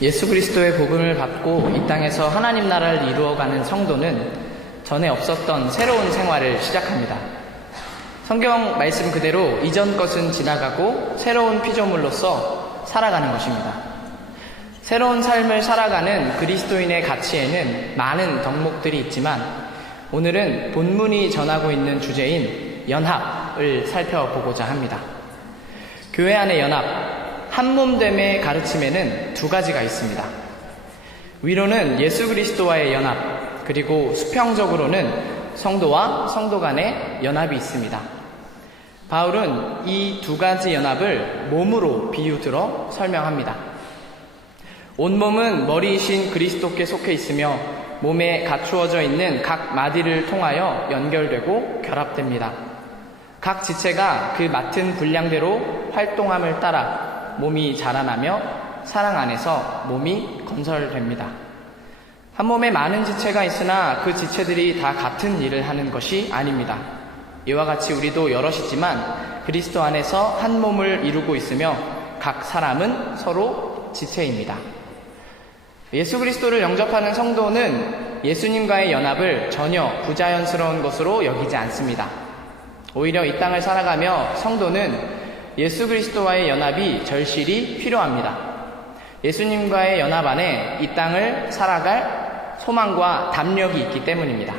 예수 그리스도의 복음을 받고 이 땅에서 하나님 나라를 이루어가는 성도는 전에 없었던 새로운 생활을 시작합니다. 성경 말씀 그대로 이전 것은 지나가고 새로운 피조물로서 살아가는 것입니다. 새로운 삶을 살아가는 그리스도인의 가치에는 많은 덕목들이 있지만 오늘은 본문이 전하고 있는 주제인 연합을 살펴보고자 합니다. 교회 안의 연합, 한몸됨의 가르침에는 두 가지가 있습니다. 위로는 예수 그리스도와의 연합, 그리고 수평적으로는 성도와 성도 간의 연합이 있습니다. 바울은 이 두 가지 연합을 몸으로 비유들어 설명합니다. 온몸은 머리이신 그리스도께 속해 있으며 몸에 갖추어져 있는 각 마디를 통하여 연결되고 결합됩니다. 각 지체가 그 맡은 분량대로 활동함을 따라 몸이 자라나며 사랑 안에서 몸이 건설됩니다. 한 몸에 많은 지체가 있으나 그 지체들이 다 같은 일을 하는 것이 아닙니다. 이와 같이 우리도 여럿이지만 그리스도 안에서 한 몸을 이루고 있으며 각 사람은 서로 지체입니다. 예수 그리스도를 영접하는 성도는 예수님과의 연합을 전혀 부자연스러운 것으로 여기지 않습니다. 오히려 이 땅을 살아가며 성도는 예수 그리스도와의 연합이 절실히 필요합니다. 예수님과의 연합 안에 이 땅을 살아갈 소망과 담력이 있기 때문입니다.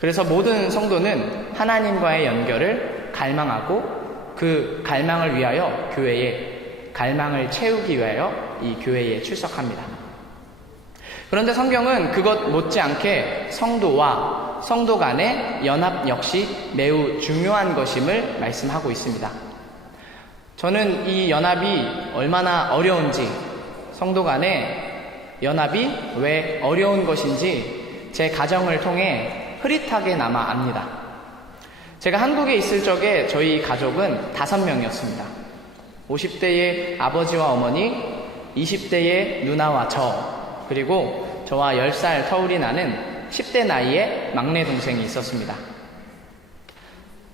그래서 모든 성도는 하나님과의 연결을 갈망하고 그 갈망을 위하여 교회에, 갈망을 채우기 위하여 이 교회에 출석합니다. 그런데 성경은 그것 못지않게 성도와 성도 간의 연합 역시 매우 중요한 것임을 말씀하고 있습니다. 저는 이 연합이 얼마나 어려운지, 성도 간의 연합이 왜 어려운 것인지 제 가정을 통해 흐릿하게 남아 압니다. 제가 한국에 있을 적에 저희 가족은 5명이었습니다. 50대의 아버지와 어머니, 20대의 누나와 저, 그리고 저와 10살 터울이 나는 10대 나이의 막내 동생이 있었습니다.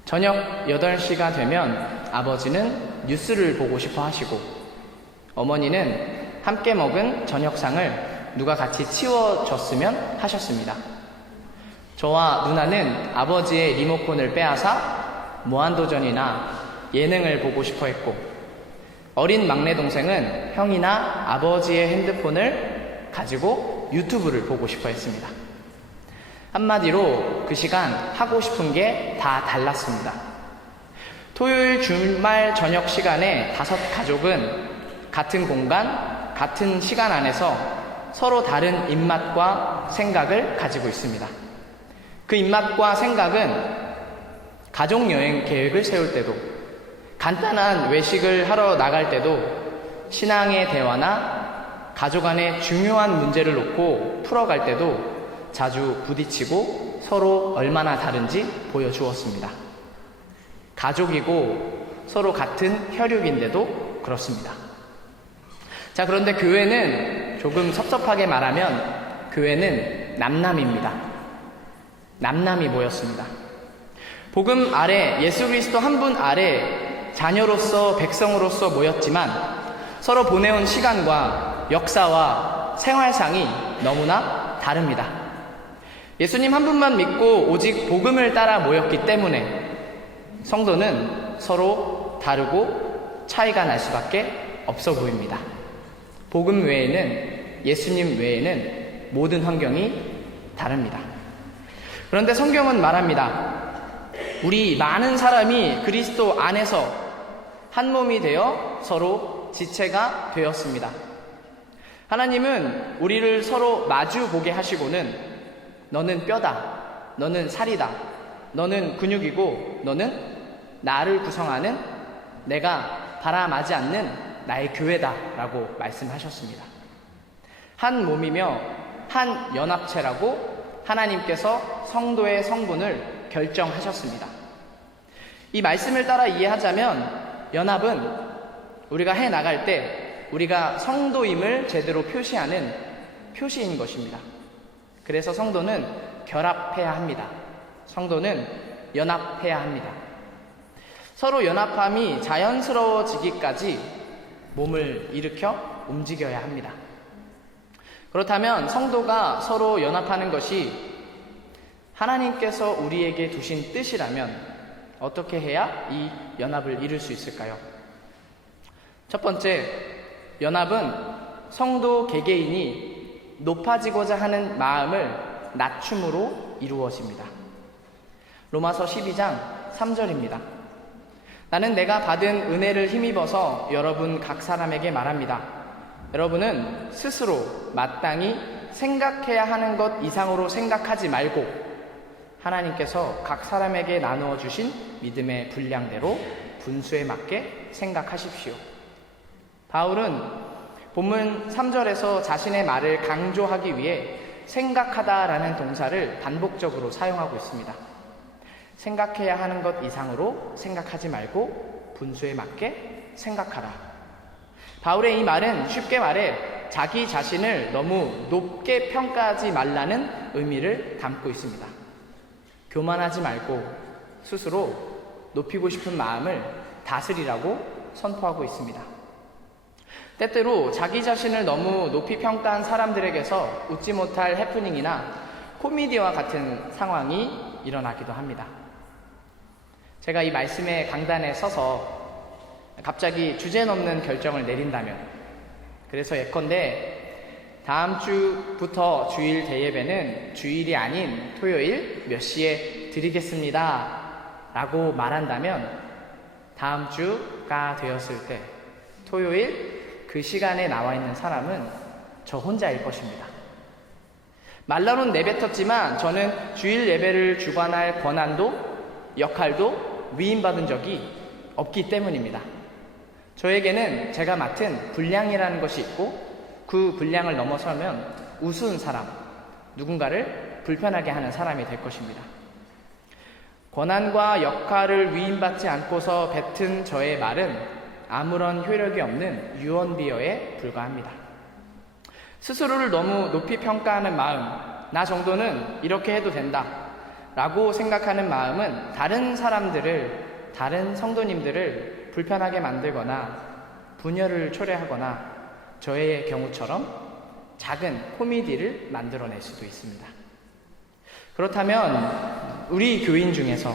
저녁 8시가 되면 아버지는 뉴스를 보고 싶어 하시고 어머니는 함께 먹은 저녁상을 누가 같이 치워줬으면 하셨습니다. 저와 누나는 아버지의 리모컨을 빼앗아 무한도전이나 예능을 보고 싶어 했고 어린 막내 동생은 형이나 아버지의 핸드폰을 가지고 유튜브를 보고 싶어 했습니다. 한마디로 그 시간 하고 싶은 게 다 달랐습니다. 토요일 주말 저녁 시간에 5 가족은 같은 공간, 같은 시간 안에서 서로 다른 입맛과 생각을 가지고 있습니다. 그 입맛과 생각은 가족여행 계획을 세울 때도, 간단한 외식을 하러 나갈 때도, 신앙의 대화나 가족 안의 중요한 문제를 놓고 풀어갈 때도 자주 부딪히고 서로 얼마나 다른지 보여주었습니다. 가족이고 서로 같은 혈육인데도 그렇습니다. 자, 그런데 교회는 조금 섭섭하게 말하면 교회는 남남입니다. 남남이 모였습니다. 복음 아래, 예수 그리스도 한 분 아래 자녀로서 백성으로서 모였지만 서로 보내온 시간과 역사와 생활상이 너무나 다릅니다. 예수님 한 분만 믿고 오직 복음을 따라 모였기 때문에 성도는 서로 다르고 차이가 날 수밖에 없어 보입니다. 복음 외에는, 예수님 외에는 모든 환경이 다릅니다. 그런데 성경은 말합니다. 우리 많은 사람이 그리스도 안에서 한 몸이 되어 서로 지체가 되었습니다. 하나님은 우리를 서로 마주 보게 하시고는 너는 뼈다, 너는 살이다, 너는 근육이고 너는 나를 구성하는 내가 바람하지 않는 나의 교회다 라고 말씀하셨습니다. 한 몸이며 한 연합체라고 하나님께서 성도의 성분을 결정하셨습니다. 이 말씀을 따라 이해하자면 연합은 우리가 해나갈 때 우리가 성도임을 제대로 표시하는 표시인 것입니다. 그래서 성도는 결합해야 합니다. 성도는 연합해야 합니다. 서로 연합함이 자연스러워지기까지 몸을 일으켜 움직여야 합니다. 그렇다면 성도가 서로 연합하는 것이 하나님께서 우리에게 두신 뜻이라면 어떻게 해야 이 연합을 이룰 수 있을까요? 첫 번째, 연합은 성도 개개인이 높아지고자 하는 마음을 낮춤으로 이루어집니다. 로마서 12장 3절입니다. 나는 내가 받은 은혜를 힘입어서 여러분 각 사람에게 말합니다. 여러분은 스스로 마땅히 생각해야 하는 것 이상으로 생각하지 말고 하나님께서 각 사람에게 나누어 주신 믿음의 분량대로 분수에 맞게 생각하십시오. 바울은 본문 3절에서 자신의 말을 강조하기 위해 생각하다라는 동사를 반복적으로 사용하고 있습니다. 생각해야 하는 것 이상으로 생각하지 말고 분수에 맞게 생각하라. 바울의 이 말은 쉽게 말해 자기 자신을 너무 높게 평가하지 말라는 의미를 담고 있습니다. 교만하지 말고 스스로 높이고 싶은 마음을 다스리라고 선포하고 있습니다. 때때로 자기 자신을 너무 높이 평가한 사람들에게서 웃지 못할 해프닝이나 코미디와 같은 상황이 일어나기도 합니다. 제가 이 말씀의 강단에 서서 갑자기 주제넘는 결정을 내린다면, 그래서 예컨대 다음 주부터 주일 대예배는 주일이 아닌 토요일 몇 시에 드리겠습니다 라고 말한다면 다음 주가 되었을 때 토요일 그 시간에 나와 있는 사람은 저 혼자일 것입니다. 말로는 내뱉었지만 저는 주일 예배를 주관할 권한도 역할도 위임받은 적이 없기 때문입니다. 저에게는 제가 맡은 분량이라는 것이 있고 그 분량을 넘어서면 우스운 사람, 누군가를 불편하게 하는 사람이 될 것입니다. 권한과 역할을 위임받지 않고서 뱉은 저의 말은 아무런 효력이 없는 유언비어에 불과합니다. 스스로를 너무 높이 평가하는 마음, 나 정도는 이렇게 해도 된다 라고 생각하는 마음은 다른 사람들을, 다른 성도님들을 불편하게 만들거나 분열을 초래하거나 저의 경우처럼 작은 코미디를 만들어낼 수도 있습니다. 그렇다면 우리 교인 중에서,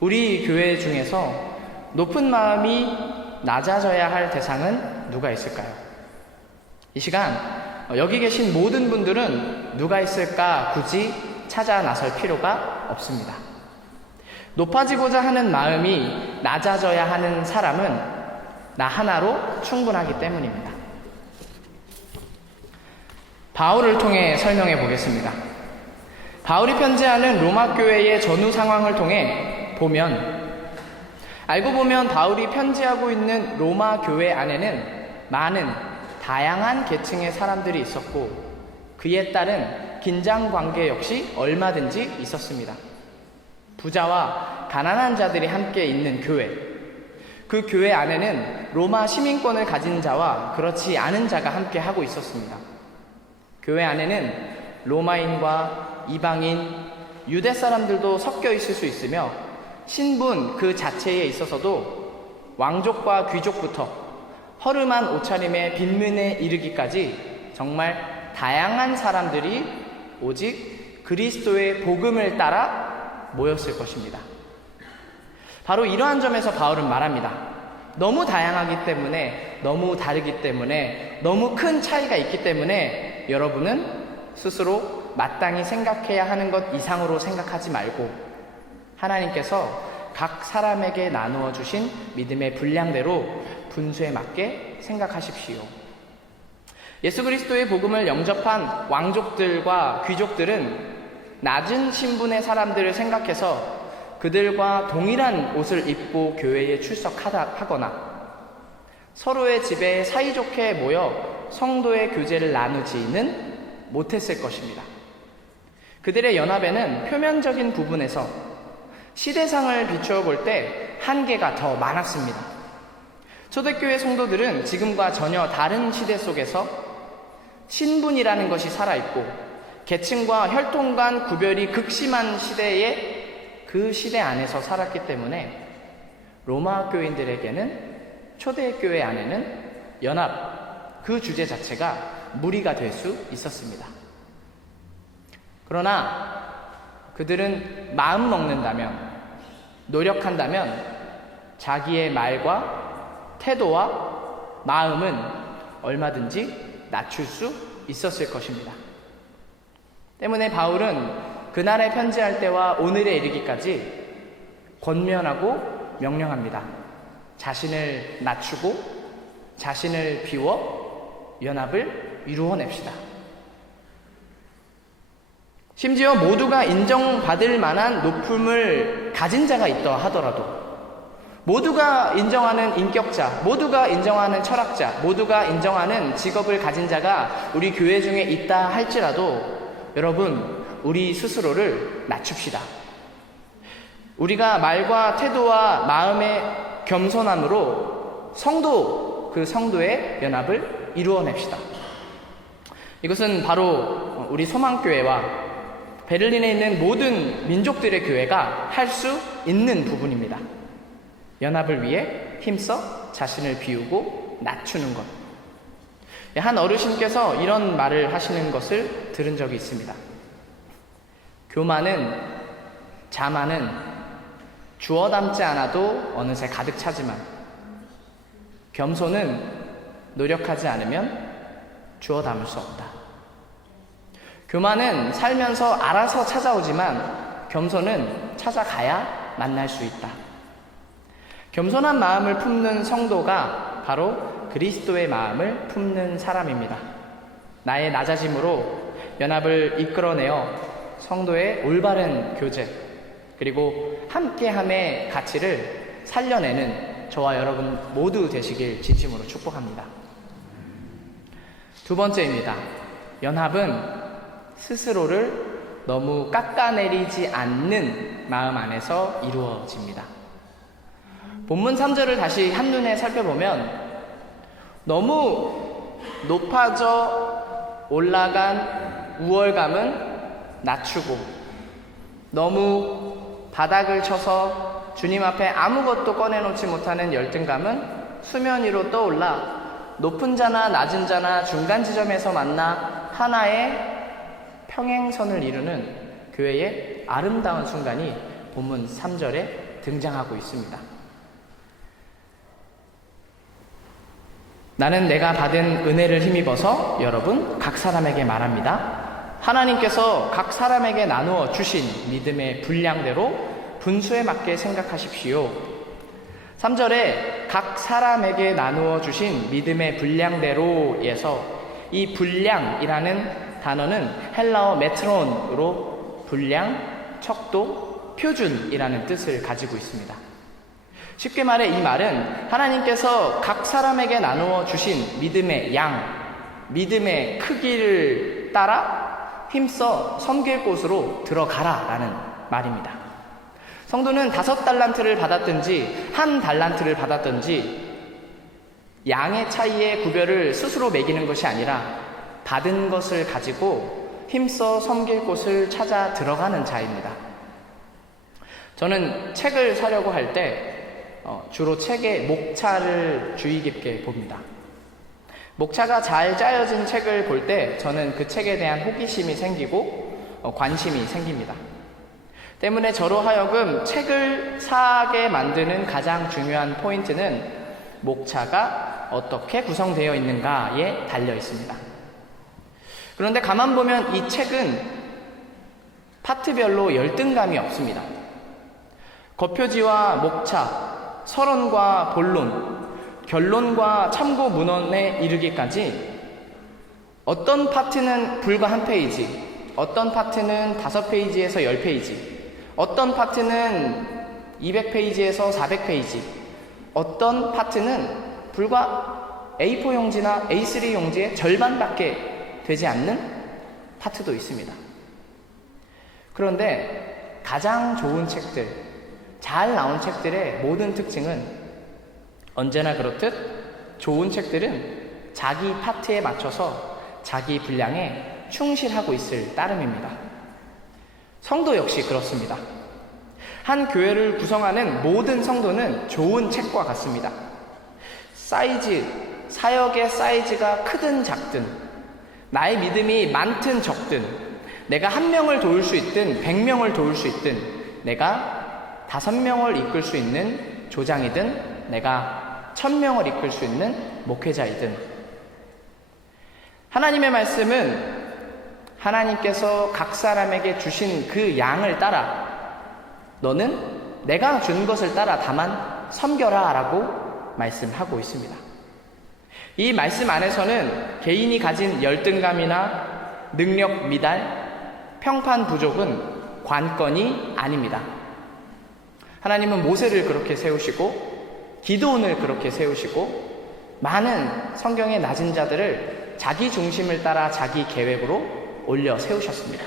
우리 교회 중에서 높은 마음이 낮아져야 할 대상은 누가 있을까요? 이 시간 여기 계신 모든 분들은 누가 있을까 굳이 찾아 나설 필요가 없습니다. 높아지고자 하는 마음이 낮아져야 하는 사람은 나 하나로 충분하기 때문입니다. 바울을 통해 설명해 보겠습니다. 바울이 편지하는 로마 교회의 전후 상황을 통해 보면, 알고 보면 바울이 편지하고 있는 로마 교회 안에는 많은 다양한 계층의 사람들이 있었고 그에 따른 긴장 관계 역시 얼마든지 있었습니다. 부자와 가난한 자들이 함께 있는 교회, 그 교회 안에는 로마 시민권을 가진 자와 그렇지 않은 자가 함께 하고 있었습니다. 교회 안에는 로마인과 이방인, 유대 사람들도 섞여 있을 수 있으며 신분 그 자체에 있어서도 왕족과 귀족부터 허름한 옷차림의 빈민에 이르기까지 정말 다양한 사람들이 오직 그리스도의 복음을 따라 모였을 것입니다. 바로 이러한 점에서 바울은 말합니다. 너무 다양하기 때문에, 너무 다르기 때문에, 너무 큰 차이가 있기 때문에 여러분은 스스로 마땅히 생각해야 하는 것 이상으로 생각하지 말고 하나님께서 각 사람에게 나누어 주신 믿음의 분량대로 분수에 맞게 생각하십시오. 예수 그리스도의 복음을 영접한 왕족들과 귀족들은 낮은 신분의 사람들을 생각해서 그들과 동일한 옷을 입고 교회에 출석하거나 서로의 집에 사이좋게 모여 성도의 교제를 나누지는 못했을 것입니다. 그들의 연합에는 표면적인 부분에서 시대상을 비추어 볼 때 한계가 더 많았습니다. 초대교회 성도들은 지금과 전혀 다른 시대 속에서 신분이라는 것이 살아있고 계층과 혈통 간 구별이 극심한 시대에 그 시대 안에서 살았기 때문에 로마 교인들에게는 초대교회 안에는 연합, 그 주제 자체가 무리가 될 수 있었습니다. 그러나 그들은 마음 먹는다면, 노력한다면 자기의 말과 태도와 마음은 얼마든지 낮출 수 있었을 것입니다. 때문에 바울은 그날에 편지할 때와 오늘에 이르기까지 권면하고 명령합니다. 자신을 낮추고 자신을 비워 연합을 이루어냅시다. 심지어 모두가 인정받을 만한 높음을 가진 자가 있다 하더라도, 모두가 인정하는 인격자, 모두가 인정하는 철학자, 모두가 인정하는 직업을 가진 자가 우리 교회 중에 있다 할지라도 여러분, 우리 스스로를 낮춥시다. 우리가 말과 태도와 마음의 겸손함으로 그 성도의 연합을 이루어냅시다. 이것은 바로 우리 소망교회와 베를린에 있는 모든 민족들의 교회가 할 수 있는 부분입니다. 연합을 위해 힘써 자신을 비우고 낮추는 것. 한 어르신께서 이런 말을 하시는 것을 들은 적이 있습니다. 교만은, 자만은 주워 담지 않아도 어느새 가득 차지만, 겸손은 노력하지 않으면 주워 담을 수 없다. 교만은 살면서 알아서 찾아오지만 겸손은 찾아가야 만날 수 있다. 겸손한 마음을 품는 성도가 바로 그리스도의 마음을 품는 사람입니다. 나의 낮아짐으로 연합을 이끌어내어 성도의 올바른 교제, 그리고 함께함의 가치를 살려내는 저와 여러분 모두 되시길 진심으로 축복합니다. 두 번째입니다. 연합은 스스로를 너무 깎아내리지 않는 마음 안에서 이루어집니다. 본문 3절을 다시 한눈에 살펴보면 너무 높아져 올라간 우월감은 낮추고, 너무 바닥을 쳐서 주님 앞에 아무것도 꺼내놓지 못하는 열등감은 수면 위로 떠올라 높은 자나 낮은 자나 중간 지점에서 만나 하나의 평행선을 이루는 교회의 아름다운 순간이 본문 3절에 등장하고 있습니다. 나는 내가 받은 은혜를 힘입어서 여러분 각 사람에게 말합니다. 하나님께서 각 사람에게 나누어 주신 믿음의 분량대로 분수에 맞게 생각하십시오. 3절에 각 사람에게 나누어 주신 믿음의 분량대로에서 이 분량이라는 단어는 헬라어 메트론으로 분량, 척도, 표준이라는 뜻을 가지고 있습니다. 쉽게 말해 이 말은 하나님께서 각 사람에게 나누어 주신 믿음의 양, 믿음의 크기를 따라 힘써 섬길 곳으로 들어가라라는 말입니다. 성도는 5달란트를 받았든지 1달란트를 받았든지 양의 차이의 구별을 스스로 매기는 것이 아니라 받은 것을 가지고 힘써 섬길 곳을 찾아 들어가는 자입니다. 저는 책을 사려고 할 때 주로 책의 목차를 주의 깊게 봅니다. 목차가 잘 짜여진 책을 볼 때 저는 그 책에 대한 호기심이 생기고 관심이 생깁니다. 때문에 저로 하여금 책을 사게 만드는 가장 중요한 포인트는 목차가 어떻게 구성되어 있는가에 달려 있습니다. 그런데 가만 보면 이 책은 파트별로 열등감이 없습니다. 겉표지와 목차, 서론과 본론, 결론과 참고 문헌에 이르기까지 어떤 파트는 불과 1페이지, 어떤 파트는 5페이지에서 10페이지, 어떤 파트는 200페이지에서 400페이지, 어떤 파트는 불과 A4 용지나 A3 용지의 절반밖에 되지 않는 파트도 있습니다. 그런데 가장 좋은 책들, 잘 나온 책들의 모든 특징은 언제나 그렇듯 좋은 책들은 자기 파트에 맞춰서 자기 분량에 충실하고 있을 따름입니다. 성도 역시 그렇습니다. 한 교회를 구성하는 모든 성도는 좋은 책과 같습니다. 사이즈, 사역의 사이즈가 크든 작든, 나의 믿음이 많든 적든, 내가 1명을 도울 수 있든 100명을 도울 수 있든, 내가 5명을 이끌 수 있는 조장이든 내가 1000명을 이끌 수 있는 목회자이든, 하나님의 말씀은 하나님께서 각 사람에게 주신 그 양을 따라, 너는 내가 준 것을 따라 다만 섬겨라 라고 말씀하고 있습니다. 이 말씀 안에서는 개인이 가진 열등감이나 능력 미달, 평판 부족은 관건이 아닙니다. 하나님은 모세를 그렇게 세우시고 기드온을 그렇게 세우시고 많은 성경의 낮은 자들을 자기 중심을 따라 자기 계획으로 올려 세우셨습니다.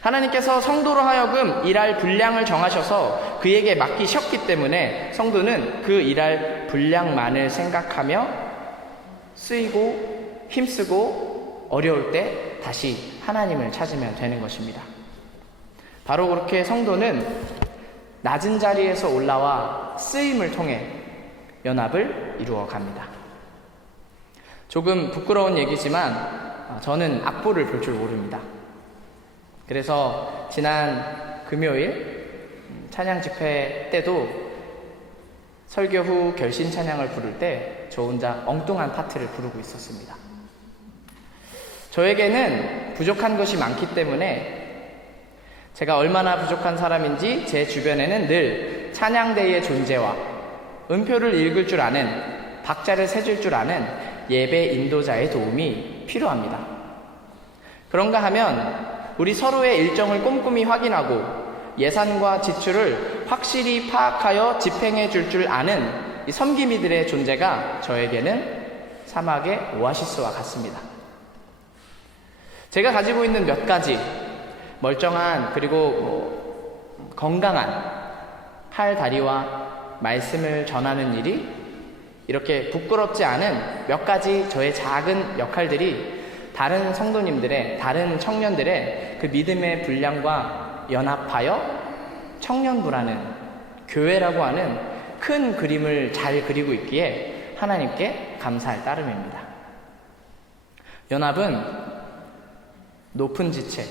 하나님께서 성도로 하여금 일할 분량을 정하셔서 그에게 맡기셨기 때문에 성도는 그 일할 분량만을 생각하며 쓰이고 힘쓰고 어려울 때 다시 하나님을 찾으면 되는 것입니다. 바로 그렇게 성도는 낮은 자리에서 올라와 쓰임을 통해 연합을 이루어 갑니다. 조금 부끄러운 얘기지만 저는 악보를 볼 줄 모릅니다. 그래서 지난 금요일 찬양 집회 때도 설교 후 결신 찬양을 부를 때 저 혼자 엉뚱한 파트를 부르고 있었습니다. 저에게는 부족한 것이 많기 때문에 제가 얼마나 부족한 사람인지 제 주변에는 늘 찬양대의 존재와 음표를 읽을 줄 아는, 박자를 세줄 줄 아는 예배 인도자의 도움이 필요합니다. 그런가 하면 우리 서로의 일정을 꼼꼼히 확인하고 예산과 지출을 확실히 파악하여 집행해 줄 아는 이 섬김이들의 존재가 저에게는 사막의 오아시스와 같습니다. 제가 가지고 있는 몇 가지 멀쩡한 그리고 건강한 팔, 다리와 말씀을 전하는 일이 이렇게 부끄럽지 않은 몇 가지 저의 작은 역할들이 다른 성도님들의, 다른 청년들의 그 믿음의 분량과 연합하여 청년부라는 교회라고 하는 큰 그림을 잘 그리고 있기에 하나님께 감사할 따름입니다. 연합은 높은 지체,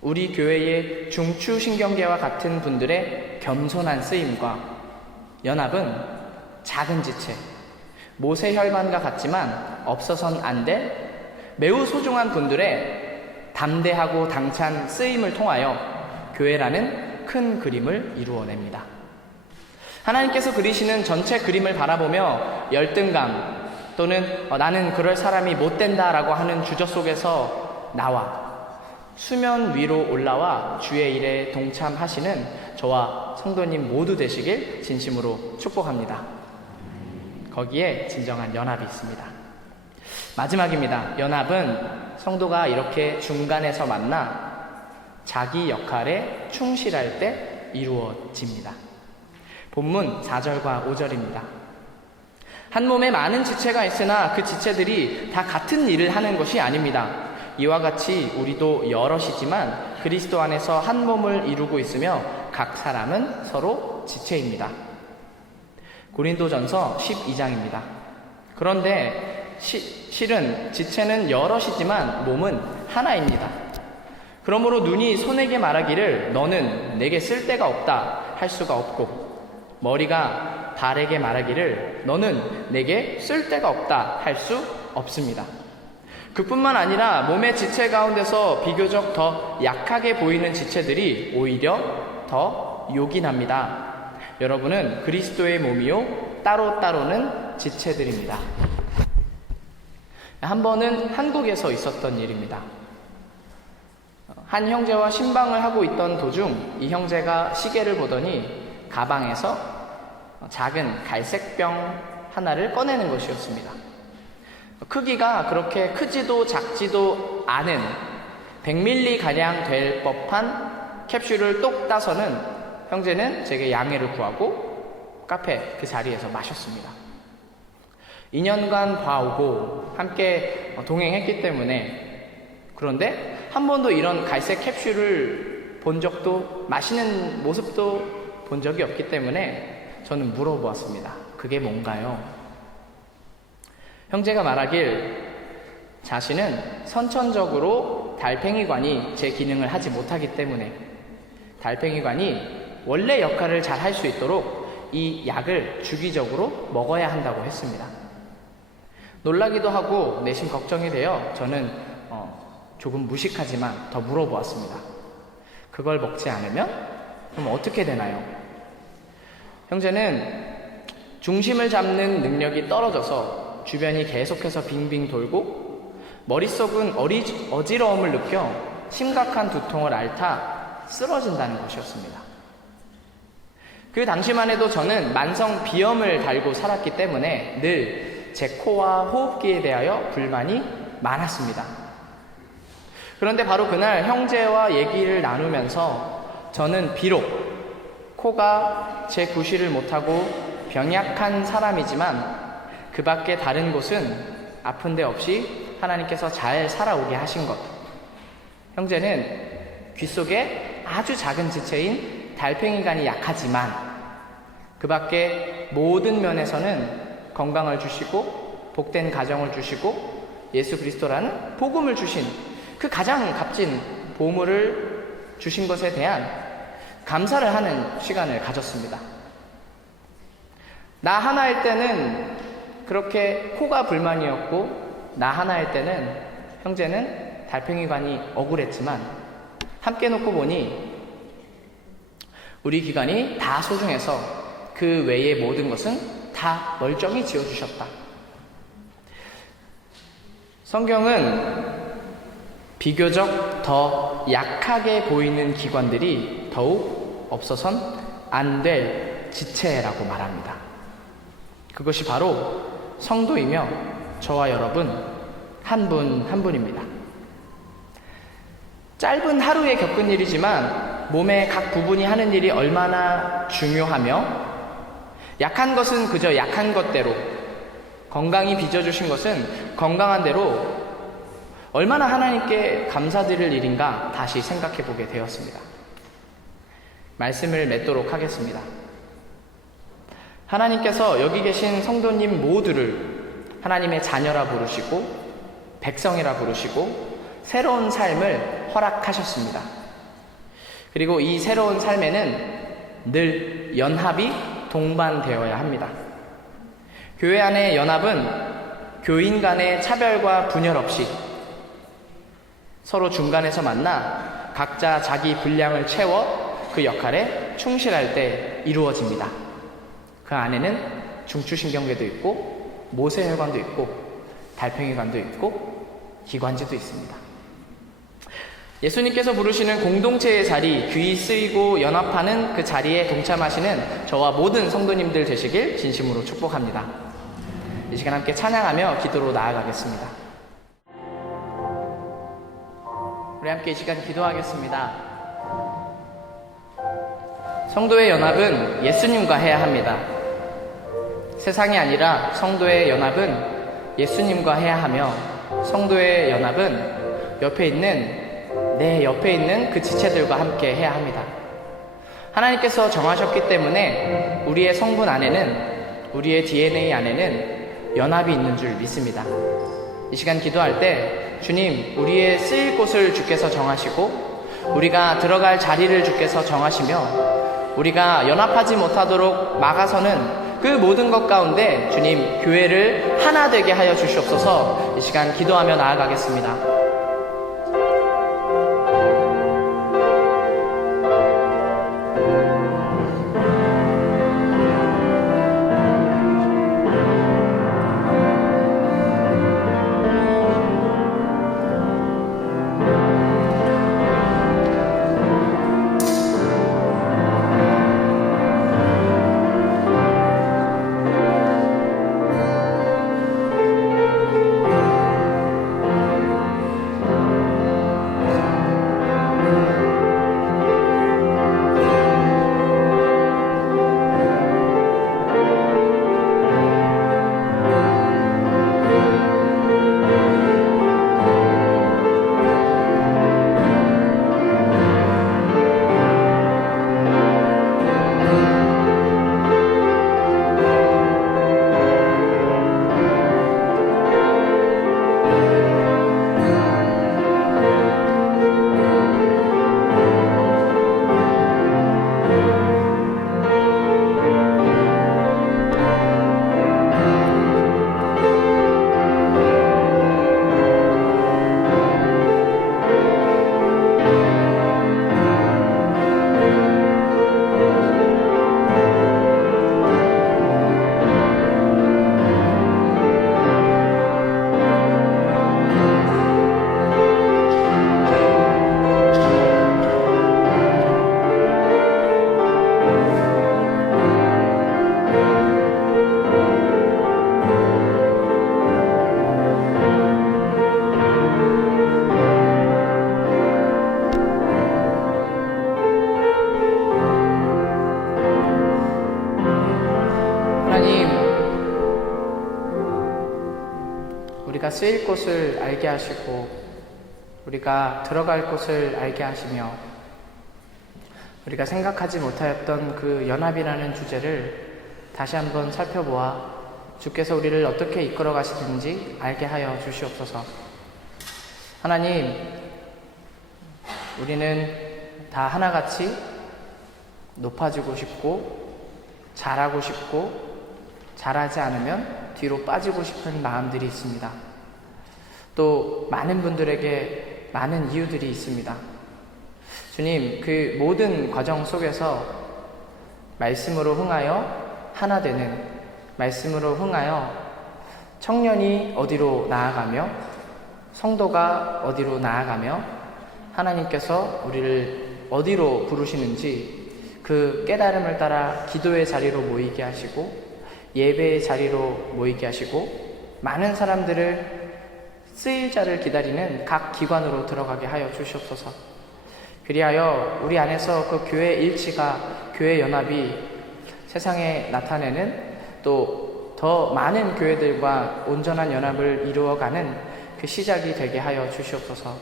우리 교회의 중추신경계와 같은 분들의 겸손한 쓰임과 연합은 작은 지체, 모세혈관과 같지만 없어선 안 될 매우 소중한 분들의 담대하고 당찬 쓰임을 통하여 교회라는 큰 그림을 이루어냅니다. 하나님께서 그리시는 전체 그림을 바라보며 열등감 또는 나는 그럴 사람이 못 된다라고 하는 주저 속에서 나와 수면 위로 올라와 주의 일에 동참하시는 저와 성도님 모두 되시길 진심으로 축복합니다. 거기에 진정한 연합이 있습니다. 마지막입니다. 연합은 성도가 이렇게 중간에서 만나 자기 역할에 충실할 때 이루어집니다. 본문 4절과 5절입니다. 한 몸에 많은 지체가 있으나 그 지체들이 다 같은 일을 하는 것이 아닙니다. 이와 같이 우리도 여럿이지만 그리스도 안에서 한 몸을 이루고 있으며 각 사람은 서로 지체입니다. 고린도전서 12장입니다. 그런데 실은 지체는 여럿이지만 몸은 하나입니다. 그러므로 눈이 손에게 말하기를 너는 내게 쓸데가 없다 할 수가 없고 머리가 발에게 말하기를 너는 내게 쓸데가 없다 할 수 없습니다. 그뿐만 아니라 몸의 지체 가운데서 비교적 더 약하게 보이는 지체들이 오히려 더 요긴합니다. 여러분은 그리스도의 몸이요 따로따로는 지체들입니다. 한 번은 한국에서 있었던 일입니다. 한 형제와 신방을 하고 있던 도중 이 형제가 시계를 보더니 가방에서 작은 갈색병 하나를 꺼내는 것이었습니다. 크기가 그렇게 크지도 작지도 않은 100ml 가량 될 법한 캡슐을 똑 따서는 형제는 제게 양해를 구하고 카페 그 자리에서 마셨습니다. 2년간 봐오고 함께 동행했기 때문에 그런데 한 번도 이런 갈색 캡슐을 본 적도 마시는 모습도 본 적이 없기 때문에 저는 물어보았습니다. 그게 뭔가요? 형제가 말하길 자신은 선천적으로 달팽이관이 제 기능을 하지 못하기 때문에 달팽이관이 원래 역할을 잘 할 수 있도록 이 약을 주기적으로 먹어야 한다고 했습니다. 놀라기도 하고 내심 걱정이 되어 저는 조금 무식하지만 더 물어보았습니다. 그걸 먹지 않으면 그럼 어떻게 되나요? 형제는 중심을 잡는 능력이 떨어져서 주변이 계속해서 빙빙 돌고 머릿속은 어지러움을 느껴 심각한 두통을 앓다 쓰러진다는 것이었습니다. 그 당시만 해도 저는 만성 비염을 달고 살았기 때문에 늘 제 코와 호흡기에 대하여 불만이 많았습니다. 그런데 바로 그날 형제와 얘기를 나누면서 저는 비록 코가 제 구실을 못하고 병약한 사람이지만 그 밖에 다른 곳은 아픈 데 없이 하나님께서 잘 살아오게 하신 것, 형제는 귀 속에 아주 작은 지체인 달팽이관이 약하지만 그 밖에 모든 면에서는 건강을 주시고 복된 가정을 주시고 예수 그리스도라는 복음을 주신 그 가장 값진 보물을 주신 것에 대한 감사를 하는 시간을 가졌습니다. 나 하나일 때는 그렇게 코가 불만이었고 나 하나일 때는 형제는 달팽이관이 억울했지만 함께 놓고 보니 우리 기관이 다 소중해서 그 외의 모든 것은 다 멀쩡히 지어주셨다. 성경은 비교적 더 약하게 보이는 기관들이 더욱 없어선 안 될 지체라고 말합니다. 그것이 바로 성도이며 저와 여러분 한 분 한 분입니다. 짧은 하루에 겪은 일이지만 몸의 각 부분이 하는 일이 얼마나 중요하며 약한 것은 그저 약한 것대로, 건강히 빚어주신 것은 건강한 대로 얼마나 하나님께 감사드릴 일인가 다시 생각해 보게 되었습니다. 말씀을 맺도록 하겠습니다. 하나님께서 여기 계신 성도님 모두를 하나님의 자녀라 부르시고 백성이라 부르시고 새로운 삶을 허락하셨습니다. 그리고 이 새로운 삶에는 늘 연합이 동반되어야 합니다. 교회 안의 연합은 교인 간의 차별과 분열 없이 서로 중간에서 만나 각자 자기 분량을 채워 그 역할에 충실할 때 이루어집니다. 그 안에는 중추신경계도 있고 모세혈관도 있고 달팽이관도 있고 기관지도 있습니다. 예수님께서 부르시는 공동체의 자리, 귀 쓰이고 연합하는 그 자리에 동참하시는 저와 모든 성도님들 되시길 진심으로 축복합니다. 이 시간 함께 찬양하며 기도로 나아가겠습니다. 우리 함께 이 시간 기도하겠습니다. 성도의 연합은 예수님과 해야 합니다. 세상이 아니라 성도의 연합은 예수님과 해야 하며 성도의 연합은 내 옆에 있는 그 지체들과 함께 해야 합니다. 하나님께서 정하셨기 때문에 우리의 성분 안에는, 우리의 DNA 안에는 연합이 있는 줄 믿습니다. 이 시간 기도할 때 주님, 우리의 쓰일 곳을 주께서 정하시고 우리가 들어갈 자리를 주께서 정하시며 우리가 연합하지 못하도록 막아서는 그 모든 것 가운데 주님, 교회를 하나 되게 하여 주시옵소서. 이 시간 기도하며 나아가겠습니다. 쓰일 곳을 알게 하시고 우리가 들어갈 곳을 알게 하시며 우리가 생각하지 못하였던 그 연합이라는 주제를 다시 한번 살펴보아 주께서 우리를 어떻게 이끌어 가시는지 알게 하여 주시옵소서. 하나님, 우리는 다 하나같이 높아지고 싶고 잘하고 싶고 잘하지 않으면 뒤로 빠지고 싶은 마음들이 있습니다. 또 많은 분들에게 많은 이유들이 있습니다. 주님, 그 모든 과정 속에서 말씀으로 흥하여 하나 되는, 말씀으로 흥하여 청년이 어디로 나아가며 성도가 어디로 나아가며 하나님께서 우리를 어디로 부르시는지 그 깨달음을 따라 기도의 자리로 모이게 하시고 예배의 자리로 모이게 하시고 많은 사람들을 쓰일 자를 기다리는 각 기관으로 들어가게 하여 주시옵소서. 그리하여 우리 안에서 그 교회 일치가, 교회 연합이 세상에 나타내는 또 더 많은 교회들과 온전한 연합을 이루어가는 그 시작이 되게 하여 주시옵소서.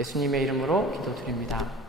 예수님의 이름으로 기도드립니다.